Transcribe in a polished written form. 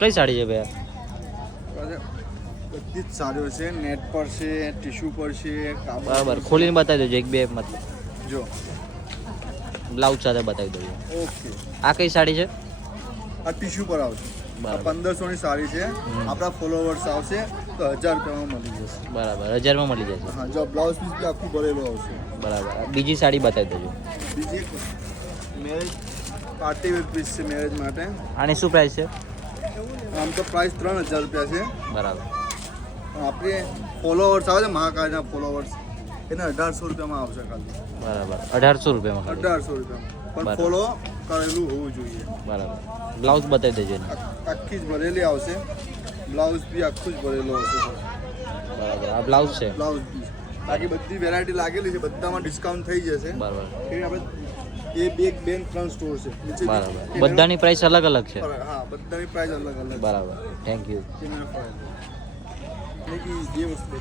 કઈ સાડી છે ભાઈ? બધી જ સાડીઓ છે, નેટ પર છે, ટીશ્યુ પર છે, બરાબર, ખોલીને બતાવી દેજો એક બે મતલબ. જો બ્લાઉઝ સાથે બતાવી દેજો. ઓકે. આ કઈ સાડી છે? આ ટીશ્યુ પર આવશે. આ બરાબર 1500 ની સાડી છે. આપણા ફોલોવર્સ આવશે તો 1000 રૂપિયામાં મળી જશે. બરાબર, 1000માં મળી જશે. હા, જો બ્લાઉઝ પીસ બી આખું ભરેલું આવશે. બરાબર, બીજી સાડી બતાવી દેજો. બીજી એક મેરેજ પાર્ટી વેર પીસ છે મેરેજ માટે. આની શું પ્રાઇસ છે? આમ તો પ્રાઇસ 3000 રૂપિયા છે. બરાબર, આપણે ફોલોવર્સ આવે છે મહાકાળના ફોલોવર્સ, એને 1800 રૂપિયામાં આવશે ખાલી. બરાબર, 1800 રૂપિયામાં ખાલી. 1800 રૂપિયામાં પણ બરાબર. ફોલો કરેલું હોવું જોઈએ. બરાબર, બ્લાઉઝ બતાવી દેજો એને. આખી જ ભરેલી આવશે. બ્લાઉઝ બી આખું જ ભરેલું આવશે. બરાબર, આ બ્લાઉઝ છે. બ્લાઉઝ બી બાકી બધી વેરાયટી લાગેલી છે, બધામાં ડિસ્કાઉન્ટ થઈ જશે. બરાબર, એ આપણે એ બે એક બેન 3 સ્ટોર છે નીચે. બરાબર, બધાની પ્રાઇસ અલગ અલગ છે. હા, બધાની પ્રાઇસ અલગ અલગ. બરાબર, થેન્ક યુ. જે વસ્તુ